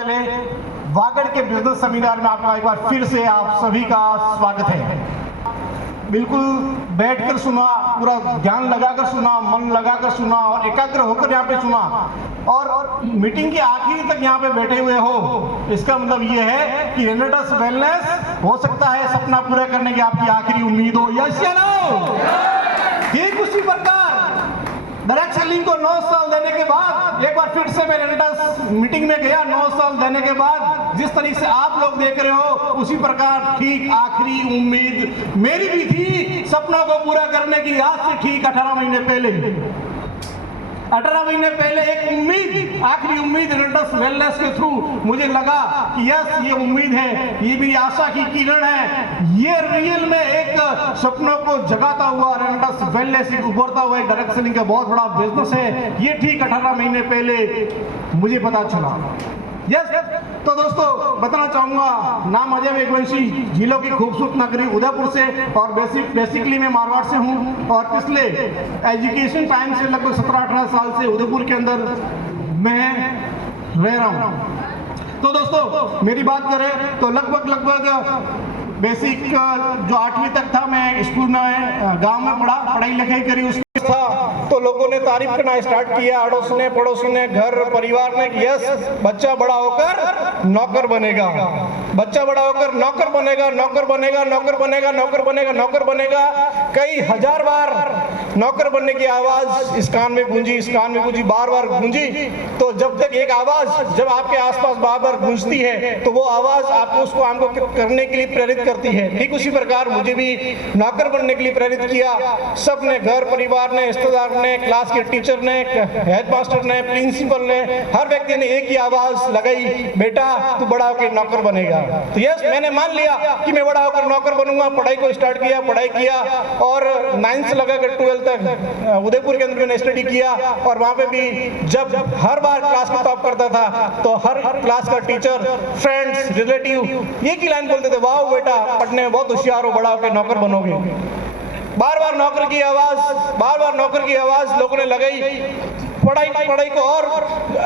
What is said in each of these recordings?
वागड़ के business seminar में आपका एक बार फिर से आप सभी का स्वागत है। बिल्कुल बैठकर सुना, पूरा ध्यान लगाकर सुना, मन लगाकर सुना और एकाग्र होकर यहाँ पे सुना और मीटिंग के आखिरी तक यहाँ पे बैठे हुए हो। इसका मतलब ये है कि रेनेटस वेलनेस हो सकता है सपना पूरा करने की आपकी आखिरी उम्मीद हो। यस या नो? ठीक उसी प्रकार डायरेक्ट सेलिंग को 9 साल देने के बाद एक बार फिर से मैं रेनेटस मीटिंग में गया। 9 साल देने के बाद जिस तरीके से आप लोग देख रहे हो उसी प्रकार ठीक आखिरी उम्मीद मेरी भी थी सपनों को पूरा करने की। आज से ठीक 18 महीने पहले एक उम्मीद, आखिरी उम्मीद रेनेटस वेलनेस के थ्रू मुझे लगा कि यस ये उम्मीद है, ये भी आशा की किरण है, ये रियल में एक सपनों को जगाता हुआ रेनेटस वेलनेस एक उभरता हुआ एक डायरेक्ट सेलिंग का बहुत बड़ा बिजनेस है। ये ठीक 18 महीने पहले मुझे पता चला। यस तो दोस्तों बताना चाहूँगा, नाम अजय मेघवंशी, जिलों की खूबसूरत नगरी उदयपुर से और बेसिकली मैं मारवाड़ से हूँ और पिछले एजुकेशन टाइम से लगभग 17-18 साल से उदयपुर के अंदर मैं रह रहा हूँ। तो दोस्तों मेरी बात करें तो लगभग बेसिक जो 8वीं तक था मैं स्कूल में गांव में पढ़ाई लिखाई करी। उसके था तो लोगों ने तारीफ करना स्टार्ट किया, अड़ोस ने पड़ोस ने घर परिवार ने, यस बच्चा बड़ा होकर नौकर बनेगा, बच्चा बड़ा होकर नौकर बनेगा, नौकर बनेगा, नौकर बनेगा, नौकर बनेगा, नौकर बनेगा। कई हजार बार नौकर बनने की आवाज इस कान में गूंजी, इस कान में गूंजी, बार बार गूंजी। तो जब तक एक आवाज जब आपके आसपास बार बार गूंजती है तो वो आवाज आपको उसको हमको करने के लिए प्रेरित करती है। ठीक उसी प्रकार मुझे भी नौकर बनने के लिए प्रेरित किया। सबने, घर परिवार ने, रिश्तेदार ने, क्लास के टीचर ने, हेडमास्टर ने, प्रिंसिपल ने, हर व्यक्ति ने एक ही आवाज लगाई, बेटा तू बड़ा होकर नौकर बनेगा। तो यस मैंने मान लिया कि मैं बड़ा होकर नौकर बनूंगा। पढ़ाई को स्टार्ट किया, पढ़ाई किया और 9th से लगाकर 12th तक उदयपुर के अंदर मैंने स्टडी किया। और वहां पे भी जब हर बार क्लास में टॉप करता था तो हर क्लास का टीचर, फ्रेंड्स, रिलेटिव एक ही लाइन बोलते थे, वाह बेटा पढ़ने में बहुत होशियार हो, बड़ा होकर नौकर बनोगे। बार बार नौकर की आवाज, बार बार नौकर की आवाज लोगों ने लगाई। पढ़ाई को और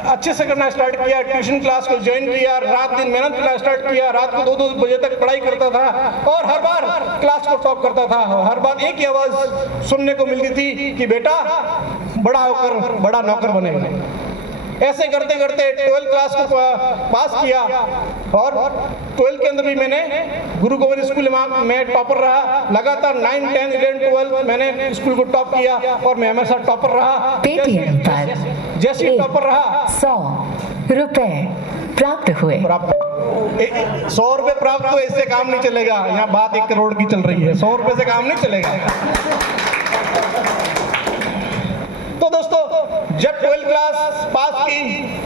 अच्छे से करना स्टार्ट किया, ट्यूशन क्लास को ज्वाइन किया, रात दिन मेहनत करना स्टार्ट किया, रात को 2-2 बजे तक पढ़ाई करता था और हर बार क्लास को टॉप करता था। हर बार एक ही आवाज सुनने को मिलती थी कि बेटा बड़ा होकर बड़ा नौकर बनेगा। ऐसे करते करते 12th क्लास को पास किया और 12th के अंदर भी मैंने गुरु गोविंद स्कूल में टॉपर रहा। लगातार 9, 10, 11, 12 मैंने स्कूल को टॉप किया और मैं हमेशा टॉपर रहा। जैसे टॉपर रहा 100 रुपए प्राप्त हुए। 100 रुपए प्राप्त हुए, इससे काम नहीं चलेगा। यहाँ बात 1 करोड़ की चल रही है, 100 रुपए से काम नहीं चलेगा। तो दोस्तों जब 12th क्लास पास की,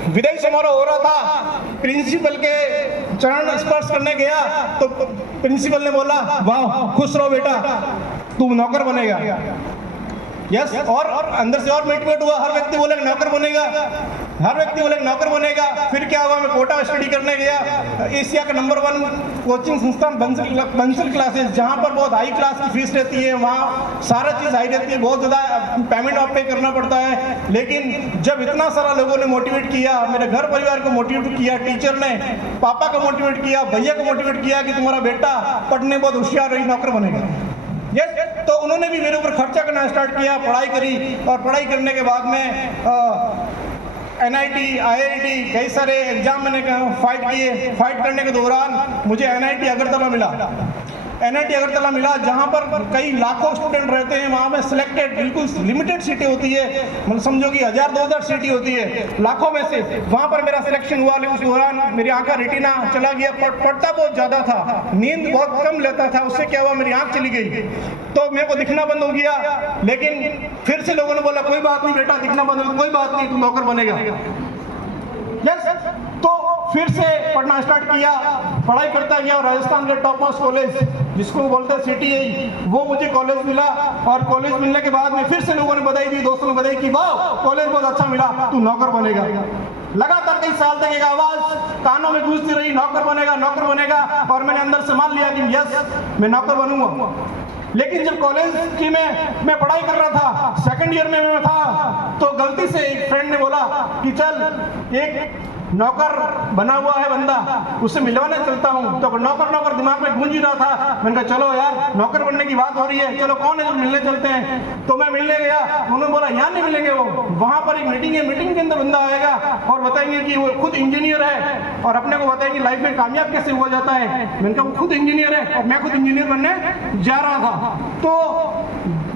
विदाई समारोह हो रहा था, प्रिंसिपल के चरण स्पर्श करने गया तो प्रिंसिपल ने बोला, वाह खुश रहो बेटा तू नौकर बनेगा। यस और अंदर से और मोटिवेट हुआ। हर व्यक्ति बोले नौकर बनेगा, हर व्यक्ति बोले नौकर बनेगा। फिर क्या हुआ, मैं कोटा स्टडी करने गया। एशिया का नंबर 1 कोचिंग संस्थान बंसल क्लासेस, जहाँ पर बहुत हाई क्लास की फीस रहती है, वहाँ सारा चीज़ हाई रहती है, बहुत ज़्यादा पेमेंट आप पे करना पड़ता है। लेकिन जब इतना सारा लोगों ने मोटिवेट किया, मेरे घर परिवार को मोटिवेट किया, टीचर ने पापा को मोटिवेट किया, भैया को मोटिवेट किया कि तुम्हारा बेटा पढ़ने बहुत होशियार रही, नौकर बनेगा। यस तो उन्होंने भी मेरे ऊपर खर्चा करना स्टार्ट किया, पढ़ाई करी और पढ़ाई करने के बाद में NIT, IIT कई सारे एग्जाम मैंने फाइट किए। फाइट करने के दौरान मुझे NIT अगरतला मिला। NIT अगरतला मिला जहाँ पर कई लाखों स्टूडेंट रहते हैं। वहाँ में सिलेक्टेड बिल्कुल लिमिटेड सीटें होती है, मतलब समझो कि 1000-2000 सीटें होती है लाखों में से। वहाँ पर मेरा सिलेक्शन हुआ। लेकिन उस दौरान मेरी आँख का रेटिना चला गया, पढ़ता बहुत ज़्यादा था, नींद बहुत कम लेता था। उससे क्या हुआ, मेरी आँख चली गई तो मेरे को दिखना बंद हो गया। लेकिन फिर से लोगों ने बोला कोई बात नहीं बेटा, दिखना बंद हो, कोई बात नहीं, तू नौकर बनेगा। यस तो फिर से पढ़ना स्टार्ट किया, पढ़ाई करता गया। राजस्थान के टॉप मोस्ट कॉलेज जिसको बोलते हैं CTI, वो मुझे कॉलेज मिला। और कॉलेज मिलने के बाद में फिर से लोगों ने बधाई दी, दोस्तों ने बधाई की, वाह कॉलेज बहुत अच्छा मिला, तू नौकर बनेगा। लगातार कई साल तक एक आवाज कानों में गूंजती रही, नौकर बनेगा, नौकर बनेगा। और मैंने अंदर से मान लिया कि यस मैं नौकर बनूंगा। लेकिन जब कॉलेज की मैं पढ़ाई कर रहा था, 2nd ईयर में मैं था, तो गलती से एक फ्रेंड ने बोला कि चल एक नौकर बना हुआ है बंदा, उससे मिलवाने चलता हूँ तो नौकर दिमाग में गूंज ही रहा था। मैंने कहा चलो यार नौकर बनने की बात हो रही है, चलो कौन है जो मिलने चलते हैं। तो मैं मिलने गया, उन्होंने बोला यहाँ नहीं मिलेंगे, वो वहाँ पर एक मीटिंग है, मीटिंग के अंदर बंदा आएगा और बताएंगे कि वो खुद इंजीनियर है और अपने को बताएंगे लाइफ में कामयाब कैसे हुआ जाता है। मैंने कहा वो खुद इंजीनियर है और मैं खुद इंजीनियर बनने जा रहा था। तो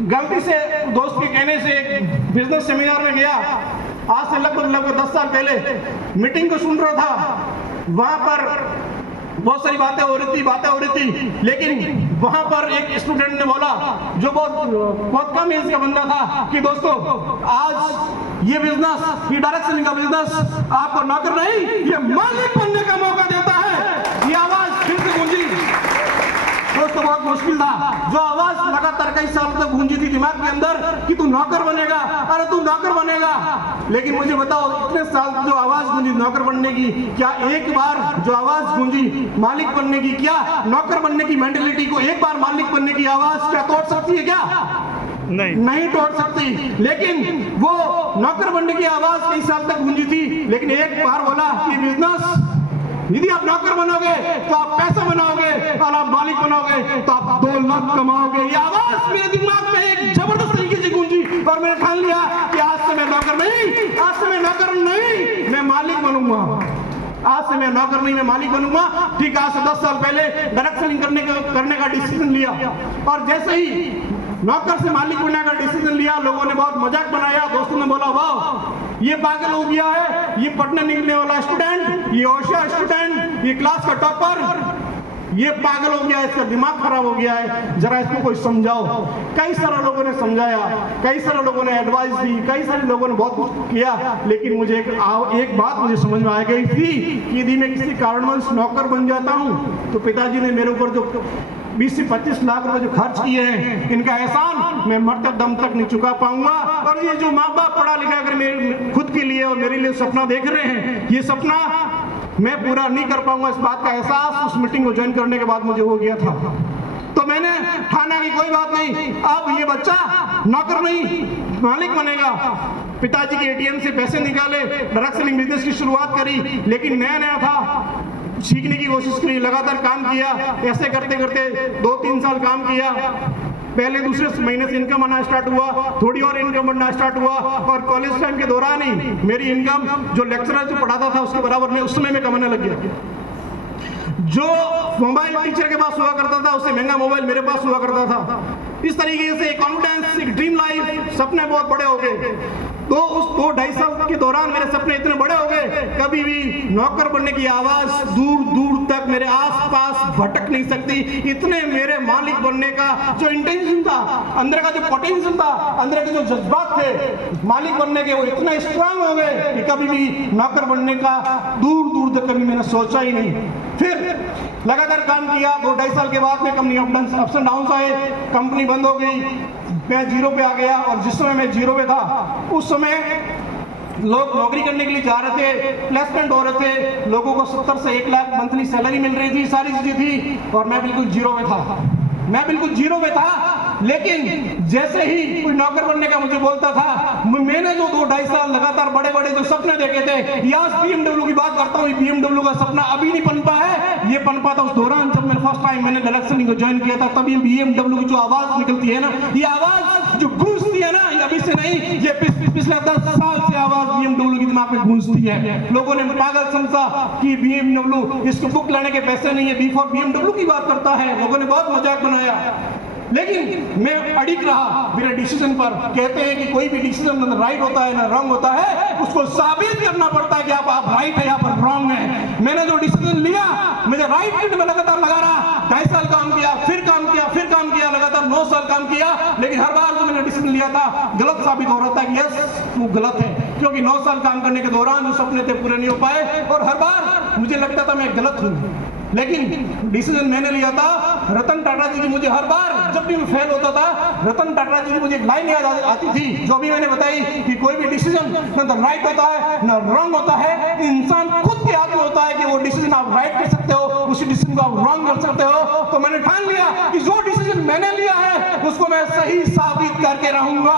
गलती से दोस्त के कहने से एक बिजनेस सेमिनार में गया, आज से लगभग 10 साल पहले मीटिंग को सुन रहा था। वहां पर बहुत सारी बातें हो रही थी, लेकिन वहां पर एक स्टूडेंट ने बोला जो बहुत कम एज का बंदा था कि दोस्तों आज ये बिजनेस, ये डायरेक्ट सेलिंग का बिजनेस आपको नौकर नहीं, ये मालिक बनने का मौका देता है। ये आवाज फिर से गूंजी। दोस्तों बहुत मुश्किल था, जो आवाज लगातार कई साल तक गूंजी थी दिमाग के अंदर कि तू नौकर बनेगा, अरे तू नौकर बनेगा। लेकिन मुझे बताओ इतने साल जो आवाज गूंजी नौकर बनने की, क्या एक बार जो आवाज गूंजी मालिक बनने की, क्या नौकर बनने की मेंटालिटी को एक बार मालिक बनने की आवाज क्या तोड़ सकती है? क्या नहीं तोड़ सकती। लेकिन वो नौकर बनने की आवाज कई साल तक गूंजी थी, लेकिन एक बार बोला कि बिजनेस यदि आप नौकर बनोगे तो आप पैसा बनाओगे और आप मालिक बनोगे तो आप 2 लाख कमाओगे। ये आवाज मेरे दिमाग में एक जबरदस्त तरीके से गूंजी और मैंने ठान लिया कि आज से मैं नौकर नहीं, मैं मालिक बनूंगा। आज से मैं नौकर नहीं, मैं मालिक बनूंगा। ठीक है, आज से 10 साल पहले डायरेक्ट सेलिंग करने का डिसीजन लिया और जैसे ही नौकर से मालिक बनने का डिसीजन लिया, लोगों ने बहुत मजाक बनाया। दोस्तों ने बोला वाह ये पागल हो गया है, ये पढ़ने निकलने वाला स्टूडेंट, ये होशियार स्टूडेंट, ये क्लास का टॉपर, ये पागल हो गया है, इसका दिमाग खराब हो गया है, जरा इसको कोई समझाओ। कई सारे लोगों ने समझाया, कई सारे लोगों ने एडवाइस दी, कई सारे लोगों ने बहुत कुछ किया, लेकिन मुझे एक बात मुझे समझ में आ गई थी कि यदि मैं किसी कारणवश नौकर बन जाता हूँ तो पिताजी ने मेरे ऊपर जो 20 से 25 लाख रुपए जो खर्च किए हैं, इनका एहसान मैं मरते दम तक नहीं चुका पाऊंगा। और ये जो माँ बाप पढ़ा लिखा कर मेरे खुद के लिए और मेरे लिए सपना देख रहे हैं, ये सपना मैं पूरा नहीं कर पाऊंगा, इस बात का एहसास उस मीटिंग को ज्वाइन करने के बाद मुझे हो गया था। तो मैंने ठाना कि कोई बात नहीं, अब ये बच्चा नौकर नहीं मालिक बनेगा। पिताजी के ATM से पैसे निकाले, डायरेक्ट सेलिंग बिजनेस की शुरुआत करी, लेकिन नया था, सीखने की कोशिश की, लगातार काम किया। ऐसे करते करते 2-3 साल काम किया। पहले दूसरे महीने से इनकम आना स्टार्ट हुआ, थोड़ी और इनकम बढ़ना स्टार्ट हुआ और कॉलेज टाइम के दौरान ही मेरी इनकम जो लेक्चरर जो पढ़ाता था उसके बराबर में उस समय में कमाने लग गया। जो मोबाइल टीचर के पास हुआ करता था उससे महंगा मोबाइल मेरे पास हुआ करता था। इस तरीके से कॉन्फिडेंस, एक ड्रीम लाइफ, सपने बहुत बड़े हो गए। तो उस 2-2.5 साल के दौरान मेरे सपने इतने बड़े हो गए, कभी भी नौकर बनने की आवाज दूर दूर तक मेरे आसपास भटक नहीं सकती। इतने मेरे मालिक बनने का जो इंटेंशन था, अंदर का जो पोटेंशियल था, अंदर के जो जज्बात थे मालिक बनने के, वो इतने स्ट्रांग हो गए कि कभी भी नौकर बनने का दूर दूर तक कभी मैंने सोचा ही नहीं। फिर लगातार काम किया। 2-2.5 साल के बाद में कंपनी अप्स एंड डाउन आए, कंपनी बंद हो गई, मैं जीरो पे आ गया। और जिस समय मैं जीरो पे था उस समय लोग नौकरी करने के लिए जा रहे थे, प्लेसमेंट हो रहे थे, लोगों को 70 से 1 लाख मंथली सैलरी मिल रही थी, सारी चीजें थी और मैं बिल्कुल जीरो पे था। लेकिन जैसे ही कोई नौकर बनने का मुझे बोलता था, मैंने जो 2-2.5 साल लगातार बड़े बड़े जो सपने देखे थे, आज BMW की बात करता हूँ, BMW का सपना अभी नहीं पनपा है, ये पनपा था उस दौरान जब मैंने फर्स्ट टाइम मैंने डायरेक्ट सेलिंग को ज्वाइन किया था। तभी BMW की जो आवाज निकलती है ना, ये आवाज जो गूंजती है ना, ये अभी से नहीं, ये पिछले 10 साल से आवाज BMW की दिमाग में गूंजती है। लोगों ने पागल समझा कि BMW इसको बुक लेने के पैसे नहीं है, B4 BMW की बात करता है, लोगों ने बहुत मजाक बनाया। लेकिन मैं अड़िग रहा मेरे डिसीजन पर। कहते हैं कि कोई भी डिसीजन ना राइट होता है ना रॉन्ग होता है, उसको साबित करना पड़ता है कि आप राइट है या पर रॉन्ग है। मैंने जो डिसीजन लिया, मुझे राइट फील्ड में लगातार लगा रहा, 2.5 साल काम किया, फिर काम किया, लगातार 9 साल काम किया। लेकिन हर बार जो मैंने डिसीजन लिया था गलत साबित हो रहा था कि यस वो गलत है, क्योंकि 9 साल काम करने के दौरान जो सपने थे पूरे नहीं हो पाए और हर बार मुझे लगता था मैं गलत हूँ। लेकिन डिसीजन मैंने लिया था। रतन टाटा जी की मुझे हर बार जब भी मैं फेल होता था, रतन टाटा जी की मुझे एक लाइन याद आती थी जो भी मैंने बताई कि कोई भी डिसीजन ना तो राइट होता है ना रॉन्ग होता है, इंसान खुद के हाथ में होता है कि वो डिसीजन आप राइट कर सकते हो, उसी डिसीजन को आप रॉन्ग कर सकते हो। तो मैंने ठान लिया कि जो डिसीजन मैंने लिया है उसको मैं सही साबित करके रहूंगा।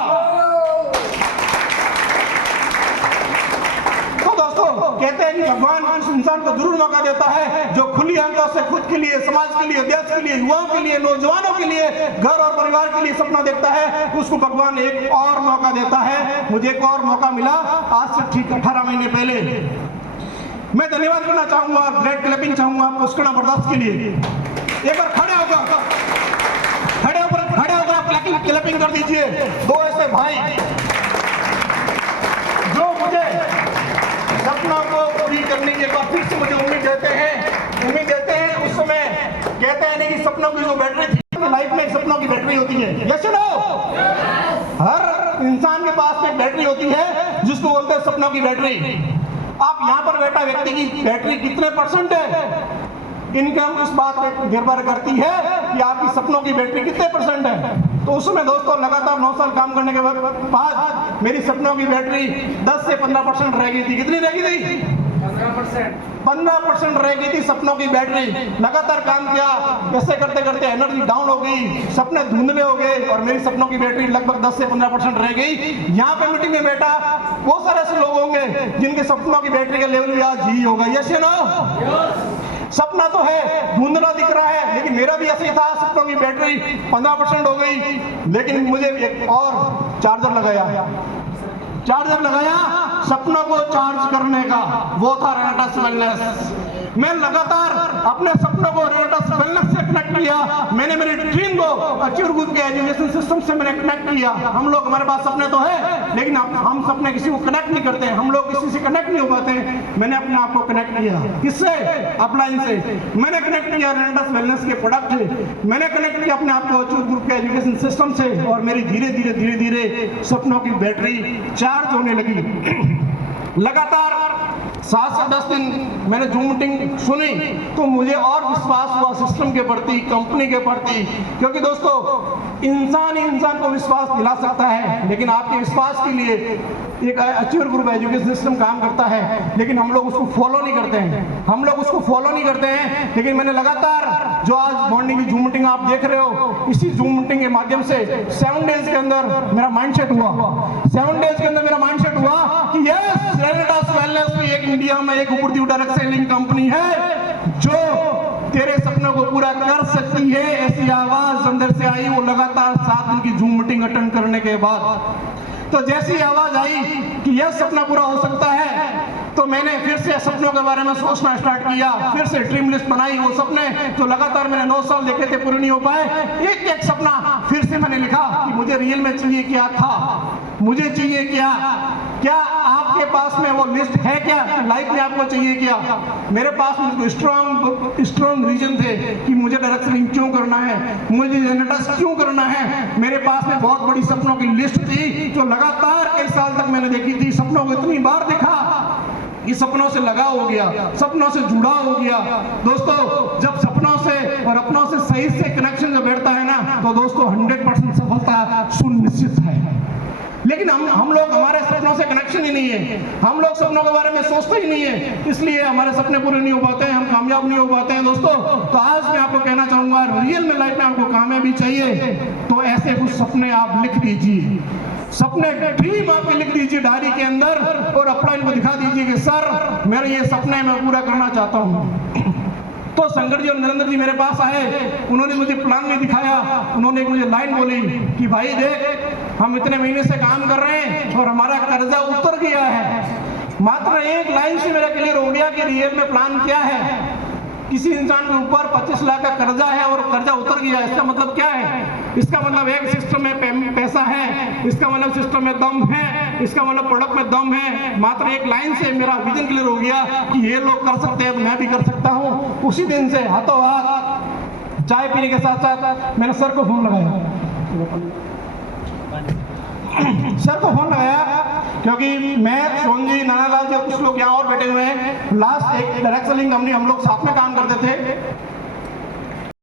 तो दोस्तों कहते हैं कि भगवान उस इंसान को जरूर मौका देता है जो खुली आंखों से खुद के लिए, समाज के लिए, देश के लिए, युवाओं के लिए, नौजवानों के लिए, घर और परिवार के लिए सपना देखता है, उसको भगवान एक और मौका देता है। मुझे एक और मौका मिला आज से ठीक 18 महीने पहले। मैं धन्यवाद करना चाहूंगा, ग्रेट क्लैपिंग चाहूंगा आपको उसका बर्दाश्त के लिए। एक बार खड़े होकर आप क्लैपिंग कर दीजिए। दो ऐसे भाई जो मुझे सपना को पूरी करने के बाद फिर से मुझे उम्मीद देते हैं। उस समय कहते हैं नहीं कि सपनों की जो बैटरी थी लाइफ में, सपनों की बैटरी होती है, यस नो? हर इंसान के पास एक बैटरी होती है जिसको बोलते हैं सपनों की बैटरी। आप यहाँ पर बैठा व्यक्ति की बैटरी कितने % है? इनकम इस बात पे निर्भर करती है कि आपकी सपनों की बैटरी कितने % है। तो उसमें दोस्तों लगातार 9 साल काम करने के बाद मेरी सपनों की बैटरी 10 से 15% रह गई थी। कितनी रह गई थी? 15% रह गई थी सपनों की बैटरी। लगातार काम किया, ऐसे करते करते एनर्जी डाउन हो गई, सपने धुंधले हो गए और मेरी सपनों की बैटरी लगभग 10 से 15% रह गई। यहाँ पे मीटिंग में बैठा बहुत सारे ऐसे लोग होंगे जिनके सपनों की बैटरी का लेवल भी आज ही होगा, यस या नो? सपना तो है, धुंधला दिख रहा है, लेकिन मेरा भी ऐसे ही था। सपनों की बैटरी 15% हो गई, लेकिन मुझे एक और चार्जर लगाया सपनों को चार्ज करने का, वो था रेनेटस वेलनेस। मैं लगातार अपने सपनों को रेनेटस वेलनेस से कनेक्ट किया। मैंने मेरी ड्रीम को अचीव ग्रुप के एजुकेशन सिस्टम से मैंने कनेक्ट किया। हम लोग, हमारे पास सपने तो है, लेकिन हम सपने किसी को कनेक्ट नहीं करते हैं, हम लोग किसी से कनेक्ट नहीं हो पाते। मैंने अपने आप को कनेक्ट किया, किससे? अपलाइन से। मैंने कनेक्ट किया रेनेटस वेलनेस के प्रोडक्ट से, मैंने कनेक्ट किया अपने आप को अचीव ग्रुप के एजुकेशन सिस्टम से, और मेरी धीरे धीरे सपनों की बैटरी चार्ज होने लगी। लगातार 7 से 10 दिन मैंने जूम मीटिंग सुनी तो मुझे और विश्वास हुआ सिस्टम के प्रति, कंपनी के प्रति। क्योंकि दोस्तों इंसान ही इंसान को विश्वास दिला सकता है, लेकिन आपके विश्वास के लिए एक अचीव ग्रुप एजुकेशन सिस्टम काम करता है, लेकिन हम लोग उसको फॉलो नहीं करते हैं। लेकिन मैंने लगातार जो आज मॉर्निंग की जूम मीटिंग आप देख रहे हो, इसी जूम मीटिंग के माध्यम से 7 डेज के अंदर मेरा माइंडसेट हुआ कि यस, रेनेटस वेलनेस भी एक इंडिया में एक उभरती डायरेक्ट सेलिंग कंपनी है जो तेरे सपनों को पूरा कर सकती है। ऐसी आवाज अंदर से आई वो लगातार 7 दिन की जूम मीटिंग अटेंड करने के बाद। तो जैसी आवाज आई कि यह सपना पूरा हो सकता है, तो मैंने फिर से सपनों के बारे में सोचना स्टार्ट किया, फिर से ड्रीम लिस्ट बनाई। वो सपने जो लगातार मैंने 9 साल देखे थे, पूरे नहीं हो पाए, एक सपना फिर से मैंने लिखा कि मुझे रियल में चाहिए क्या था, मुझे चाहिए क्या आपके पास में वो लिस्ट है क्या? लाइफ में आपको चाहिए क्या? मेरे पास स्ट्रॉन्ग रीजन थे कि मुझे डायरेक्ट सेलिंग क्यों करना है, मुझे रेनेटस क्यों करना है। मेरे पास में बहुत बड़ी सपनों की लिस्ट थी जो लगातार कई साल तक मैंने देखी थी। सपनों को इतनी बार देखा कि सपनों से लगाव हो गया, सपनों से जुड़ा हो गया। दोस्तों जब सपनों से और अपनों से सही से कनेक्शन जब बैठता है ना, तो दोस्तों 100% सफलता सुनिश्चित है। लेकिन हम लोग, हमारे सपनों से कनेक्शन ही नहीं है, हम लोग सपनों के बारे में सोचते ही नहीं है, इसलिए हमारे सपने पूरे नहीं हो पाते हैं, हम कामयाब नहीं हो पाते हैं। दोस्तों तो आज मैं आपको कहना चाहूंगा, रियल में लाइफ में आपको कामयाबी चाहिए तो ऐसे कुछ सपने आप लिख दीजिए, सपने ड्रीम आपके लिख दीजिए डायरी के अंदर और अपना इनको दिखा दीजिए कि सर मेरे ये सपने मैं पूरा करना चाहता हूँ। तो शंकर जी और नरेंद्र जी मेरे पास आए, उन्होंने मुझे प्लान में दिखाया। उन्होंने एक मुझे लाइन बोली कि भाई देख, हम इतने महीने से काम कर रहे हैं और हमारा कर्जा उतर गया है। मात्र एक लाइन से मेरा क्लियर हो गया कि रियल में प्लान क्या है। किसी इंसान के ऊपर 25 लाख का कर्जा है और कर्जा उतर गया, इसका मतलब क्या है? इसका मतलब एक सिस्टम में पैसा है, इसका मतलब सिस्टम में दम है, इसका मतलब प्रोडक्ट में दम है। मात्र एक लाइन से मेरा विजन क्लियर हो गया कि ये लोग कर सकते हैं तो मैं भी कर सकता हूँ। उसी दिन से हाथों हाथ चाय पीने के साथ साथ मैंने सर को फोन लगाया क्योंकि मैं, सोनजी, नानालाल जी, कुछ लोग यहाँ और बैठे हुए हैं। लास्ट एक डायरेक्ट सेलिंग कंपनी हम लोग साथ में काम करते थे।